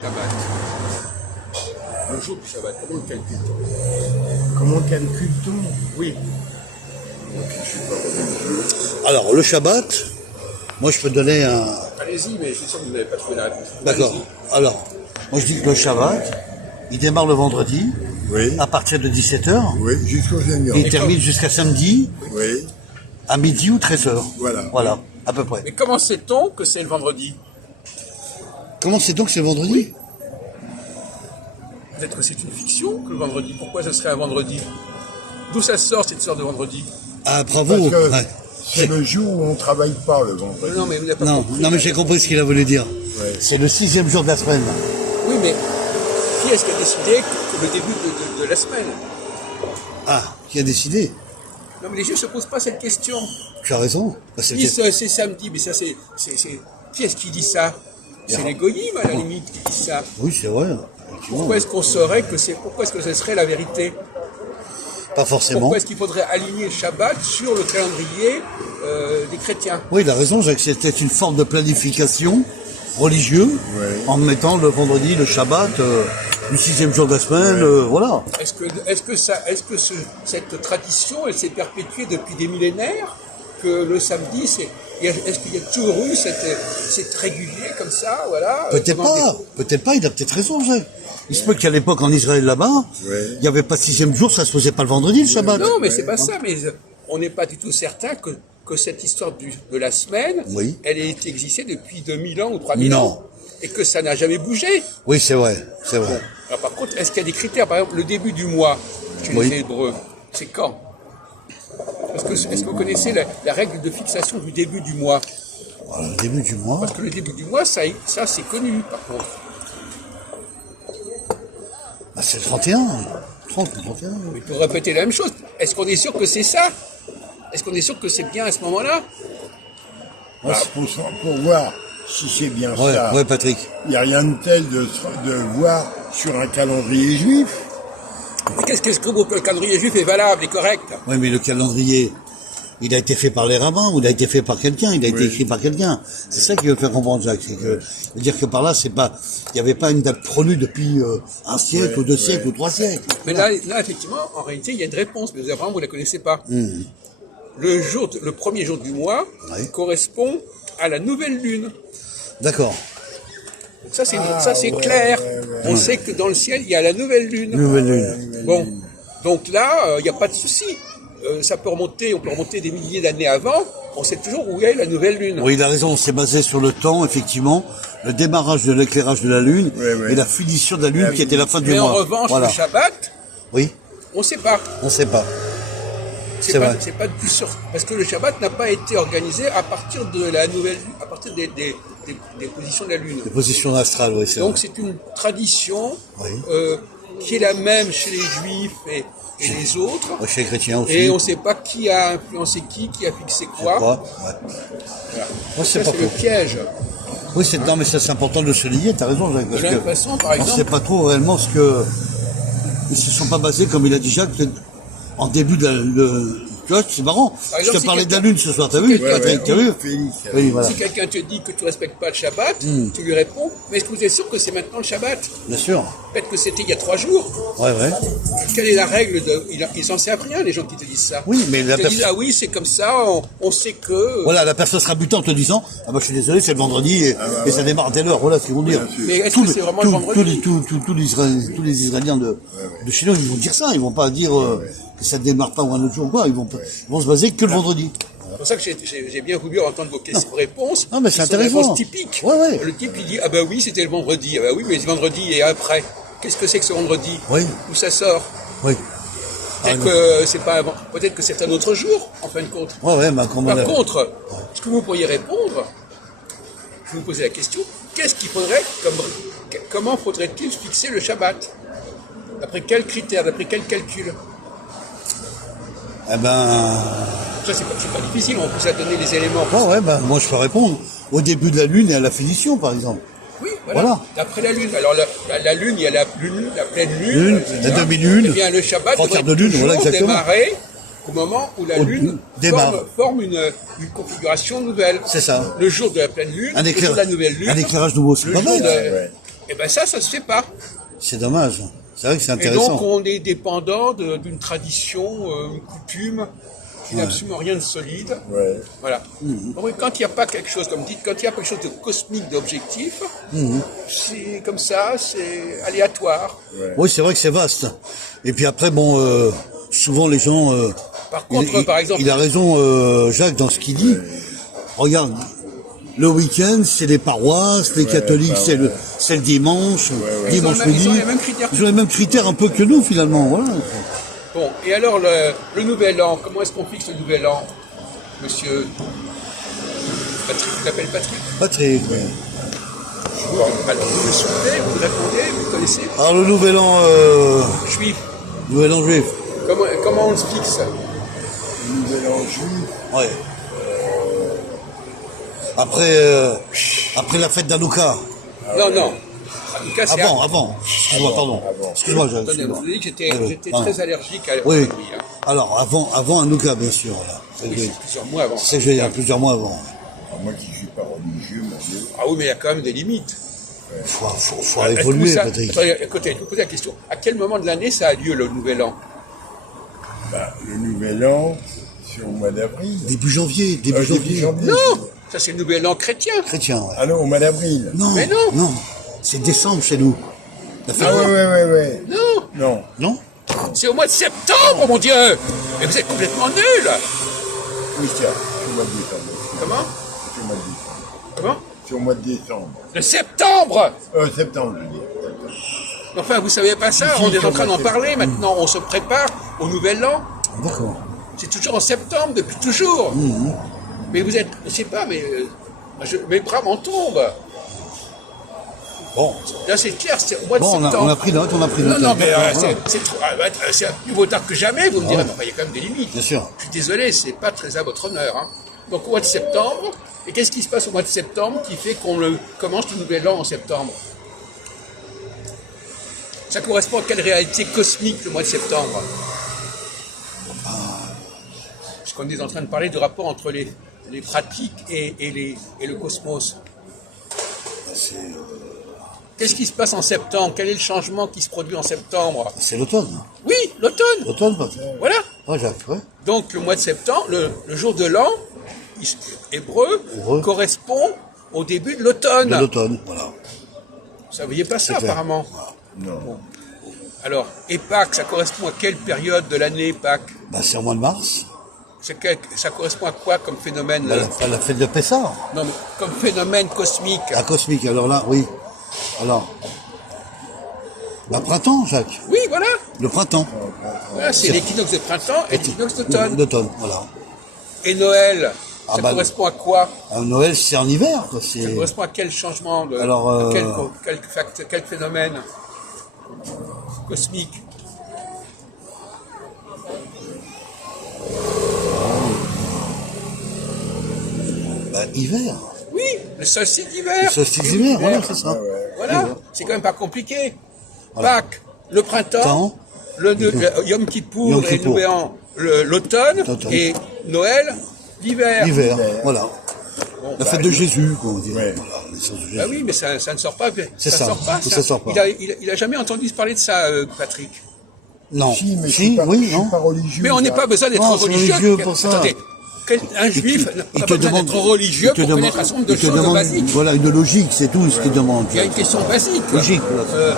Shabbat. Le jour du Shabbat, comment le calcule-t-on? Comment calcule-t-on? Oui. Alors, le Shabbat, moi je peux donner un... Allez-y, mais je suis sûr que vous n'avez pas trouvé la réponse. D'accord. Alors, moi je dis que le Shabbat, il démarre le vendredi, Oui. à partir de 17h, Oui, jusqu'au Seigneur. et il termine jusqu'à samedi, Oui, à midi ou 13h. Voilà. Voilà, à peu près. Mais comment sait-on que c'est le vendredi? Comment c'est donc que c'est vendredi? Peut-être que c'est une fiction que le vendredi. Pourquoi ce serait un vendredi? D'où ça sort cette sorte de vendredi? Ah, bravo. parce que Ouais. c'est le jour où on ne travaille pas le vendredi. Non, mais vous n'avez pas Non, compris. non, mais j'ai compris ce qu'il a voulu dire. Ouais. C'est le 6e jour de la semaine. Oui, mais qui est-ce qui a décidé que le début de la semaine? Ah, qui a décidé? Non, mais les Juifs ne se posent pas cette question. Tu as raison. Bah, c'est Ils disent c'est samedi, mais ça c'est... Qui est-ce qui dit ça? C'est les goyim, à la limite, qui disent ça. Oui, c'est vrai. Effectivement. Pourquoi est-ce qu'on saurait que c'est... Pourquoi est-ce que ce serait la vérité? Pas forcément. Pourquoi est-ce qu'il faudrait aligner le Shabbat sur le calendrier des chrétiens? Oui, il a raison, Jacques. C'était une forme de planification religieuse, Ouais. en mettant le vendredi, le Shabbat, le 6e jour de la semaine, voilà. Cette tradition, elle s'est perpétuée depuis des millénaires? Que le samedi, est-ce qu'il y a toujours eu c'est régulier comme ça, voilà? Peut-être pas, il a peut-être raison, Jacques. Il se peut qu'à l'époque, en Israël, là-bas, Ouais. il n'y avait pas 6e jour, ça se faisait pas le vendredi, le Shabbat. Non, mais c'est pas ça, mais on n'est pas du tout certain que cette histoire de la semaine, Oui. elle ait existé depuis 2000 ans ou 3000 Non. ans. Et que ça n'a jamais bougé. Oui, c'est vrai, c'est vrai. Alors, par contre, est-ce qu'il y a des critères? Par exemple, le début du mois, chez Oui. les Hébreux, c'est quand? Est-ce que vous connaissez la règle de fixation du début du mois? Voilà, le début du mois. Parce que le début du mois, ça c'est connu, par contre. Ah, c'est le 31. 30 ou 31. Mais pour répéter la même chose, est-ce qu'on est sûr que c'est ça? Est-ce qu'on est sûr que c'est bien à ce moment-là? Moi, c'est pour voir si c'est bien Ouais, ça. ouais, Patrick. Il n'y a rien de tel de voir sur un calendrier juif. Mais qu'est-ce que le calendrier juif est valable et correct? Oui, mais le calendrier, il a été fait par les rabbins, ou il a été fait par quelqu'un, il a été écrit par quelqu'un. C'est ça qui veut faire comprendre, Jacques. C'est que, veut dire que par là, il n'y avait pas une date connue depuis un siècle, ou 2 siècles, ou 3 siècles. Mais là, effectivement, en réalité, il y a une réponse, mais vraiment, vous ne la connaissez pas. Le premier jour du mois Oui. correspond à la nouvelle lune. D'accord. Donc ça, c'est clair. On sait que dans le ciel, il y a la nouvelle lune. Nouvelle lune. Bon, donc là, il n'y a pas de souci. On peut remonter des milliers d'années avant. On sait toujours où est la nouvelle lune. Oui, il a raison, on s'est basé sur le temps, effectivement, le démarrage de l'éclairage de la Lune, Ouais. et la finition de la Lune qui était la fin du Mais mois. en revanche, Voilà. le Shabbat, Oui, on ne sait pas. on ne sait pas. C'est vrai. C'est pas du sûr. Parce que le Shabbat n'a pas été organisé à partir de la nouvelle lune, à partir des positions de la lune. Les positions astrales, oui, c'est Donc vrai. c'est une tradition Oui. qui est la même chez les Juifs et les autres. Oui, chez les chrétiens aussi. Et on ne sait pas qui a influencé qui a fixé quoi. Quoi ouais. Voilà. Moi, Ça, c'est pas c'est le faux. piège. Oui, non, mais ça, c'est important de le souligner, t'as raison, Jacques, De parce la même que façon, par on exemple, sait pas trop réellement ce que... Ils se sont pas basés, comme il a dit Jacques, en début de... Tu vois, c'est marrant. Par Je exemple, te si parlais de la quelqu'un- Lune ce soir, t'as si vu quelqu'un Patrick, te t'as vu Félix. Oui, voilà. si quelqu'un te dit que tu ne respectes pas le Shabbat, tu lui réponds, mais est-ce que vous êtes sûr que c'est maintenant le Shabbat? Bien sûr. Peut-être que c'était il y a 3 jours. Ouais, ouais. Quelle est la règle de... Ils n'en savent rien, les gens qui te disent ça. Oui, mais la Ils te disent, personne... ah oui, c'est comme ça, on sait que... Voilà, la personne sera butée en te disant ah bah je suis désolé, c'est le vendredi et ça démarre à telle heure. Voilà ce qu'ils vont dire. Mais est-ce que c'est vraiment le vendredi? Tous les Israéliens de chez nous, ils vont dire ça. Ils vont pas dire que ça démarre pas ou un autre jour ou quoi. Ils vont se baser que le vendredi. C'est pour ça que j'ai bien voulu entendre vos réponses. Non, mais c'est qui sont des intéressant. réponses typiques. Ouais, ouais. Le type, il dit, ah bah oui, c'était le vendredi. Ah bah oui, mais le vendredi et après. Qu'est-ce que c'est que ce vendredi? Oui. Où ça sort? Oui. Peut-être que c'est pas peut-être que c'est un autre jour, en fin de compte. Ouais, ouais, bah comment Par contre, ce que vous pourriez répondre, je vais vous poser la question, qu'est-ce qu'il faudrait comment faudrait-il fixer le Shabbat? D'après quels critères, d'après quel calcul? Eh ben, Ça, c'est pas difficile, on peut donner les éléments. ouais, bah moi je peux répondre. Au début de la lune et à la finition, par exemple. Oui, voilà. Voilà. D'après la lune. Alors la lune, il y a la pleine lune, Lune, la demi-lune, Eh bien, le Shabbat 3 devrait quarts de lune, toujours voilà, exactement. démarrer au moment où la lune démarre. forme une configuration nouvelle. C'est ça. Le jour de la pleine lune, Un le jour de la nouvelle lune, éclairage nouveau, c'est le pas jour mal. de- Et ben ça se fait pas. C'est dommage. C'est vrai que c'est Et intéressant. donc on est dépendant d'une tradition, une coutume qui n'a absolument rien de solide. Ouais. Voilà. Donc, quand il n'y a pas quelque chose, comme dit, quand il n'y a pas quelque chose de cosmique, d'objectif, c'est comme ça, c'est aléatoire. Oui, c'est vrai que c'est vaste. Et puis après, bon, souvent les gens... Par contre, par exemple, il a raison, Jacques, dans ce qu'il dit. Regarde, le week-end, c'est les paroisses, les catholiques, c'est le dimanche, dimanche ils ont midi. les mêmes critères. Ils ont les mêmes critères un peu que nous, finalement. Voilà. Bon, et alors le nouvel an, comment est-ce qu'on fixe le nouvel an, monsieur Patrick, tu t'appelles Patrick? Patrick, oui. Bon, alors vous me suivez, vous répondez, vous connaissez? Alors le nouvel an, Juif, nouvel an juif. comment on le fixe? Nouvel An juif. Ouais. Après la fête d'Hanouka. Non, non. En tout cas, c'est Avant. Excuse-moi, pardon. Excuse-moi, Jacques. Attendez, je excuse-moi. vous ai dit que j'étais Ah, très allergique à Oui. lui. Hein. Alors, avant Hanouka, bien sûr. Là. Oui, c'est plusieurs mois avant. C'est que je veux dire, plusieurs mois avant. Alors, moi qui ne suis pas religieux, mon Dieu. Ah oui, mais il y a quand même des limites. Faut évoluer, Patrick. Attendez, écoutez, je vous pose la question. À quel moment de l'année ça a lieu, le nouvel an? Bah, le Nouvel An, c'est au mois d'avril. Début janvier, début janvier. Non, ça c'est le nouvel an chrétien. Chrétien, ouais. Ah non, au mois d'avril. Non, Mais non. C'est décembre chez nous. La fête- Ah ouais. Non, Non. Non c'est au mois de septembre, mon Dieu. Mais vous êtes complètement nuls. Oui, c'est au mois de décembre. Comment? C'est au mois de décembre. Comment? C'est au mois de décembre. De septembre. Septembre, je veux dire. Enfin, vous savez pas ça, Si, on est en au train mois d'en de parler maintenant, on se prépare au nouvel an. D'accord. C'est toujours en septembre, depuis toujours. Mais vous êtes, je sais pas, mais mes bras m'en tombent. Bon, Là, c'est clair, c'est au mois de bon septembre. on a pris note, Non, mais Voilà. c'est trop, c'est plus vaut tard que jamais, vous me direz, mais enfin, il y a quand même des limites. Bien sûr. Je suis désolé, c'est pas très à votre honneur. Hein. Donc au mois de septembre, et qu'est-ce qui se passe au mois de septembre qui fait qu'on commence le nouvel an en septembre? Ça correspond à quelle réalité cosmique le mois de septembre? Parce qu'on est en train de parler du rapport entre les pratiques et le cosmos. Qu'est-ce qui se passe en septembre? Quel est le changement qui se produit en septembre? C'est l'automne. Oui, l'automne. L'automne, Patrick. Voilà. Ouais, Jacques, ouais. Donc le mois de septembre, le jour de l'an, hébreu, Hébreu. correspond au début de l'automne. De l'automne, voilà. Vous ne saviez pas ça clair. apparemment. Non. Alors, et Pâques, ça correspond à quelle période de l'année Pâques? Bah, c'est au mois de mars. Ça correspond à quoi comme phénomène Bah, la fête de Pessah. Non, mais comme phénomène cosmique. La cosmique, alors là, oui. Alors. Bah, printemps, Jacques. Oui, voilà. Le printemps. Voilà, c'est l'équinoxe de printemps et l'équinoxe d'automne. D'automne, voilà. Et Noël, Ah ça bah, correspond à quoi? Noël, c'est en hiver, quoi. Ça C'est... correspond à quel changement de, Alors, à quel phénomène cosmique? Bah, hiver. Oui, le solstice d'hiver. Le solstice d'hiver, voilà, c'est ça. Voilà, Hiver. c'est quand même pas compliqué. Pâques, le printemps, Temps. le Yom Kippour Yom et Kippour. Nouvel An, l'automne, L'automne. et Noël, l'hiver. Hiver, voilà. Bon, La fête de Jésus, quoi, on dirait. Ouais. Voilà, la naissance de Jésus. bah oui, mais ça ne sort pas. C'est ça, sort pas. ça sort pas. Il a jamais entendu parler de ça, Patrick. Non. Si, mais je suis pas, oui, je suis non. pas religieux. Mais on n'est pas besoin d'être Non, c'est religieux. religieux pour ça. Attendez, un juif n'a Il pas te besoin demande, d'être religieux pour connaître un certain nombre de il te choses demande, basiques. voilà, une logique, c'est tout ce qu'il demande. Il y a une question basique. Logique, voilà.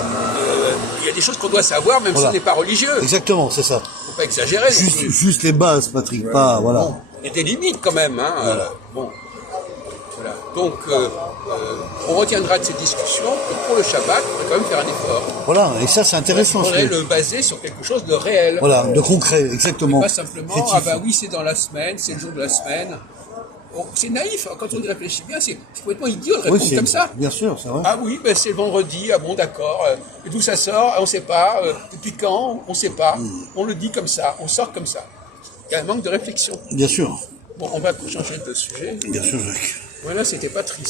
Il y a des choses qu'on doit savoir, même Voilà. si on n'est pas religieux. Exactement, c'est ça. Faut pas exagérer. non plus. Juste les bases, Patrick, pas, voilà. Bon, il y a des limites quand même. Hein, bon. Voilà. Donc, on retiendra de cette discussion que pour le Shabbat, il faut quand même faire un effort. Voilà, et ça, c'est Il intéressant. faudrait ce que- le baser sur quelque chose de réel. Voilà, de concret, exactement. Pas simplement, Effectif. ah ben oui, c'est dans la semaine, c'est le jour de la semaine. Bon, c'est naïf, hein, quand on y réfléchit bien, c'est complètement idiot de Oui, répondre c'est, comme ça. bien sûr, c'est vrai. Ah oui, ben c'est le vendredi, ah bon d'accord. Et d'où ça sort? On ne sait pas. Depuis quand? On ne sait pas. On le dit comme ça, on sort comme ça. Il y a un manque de réflexion. Bien sûr, Bon, on va changer de sujet. bien sûr, Jacques. Voilà, c'était pas triste.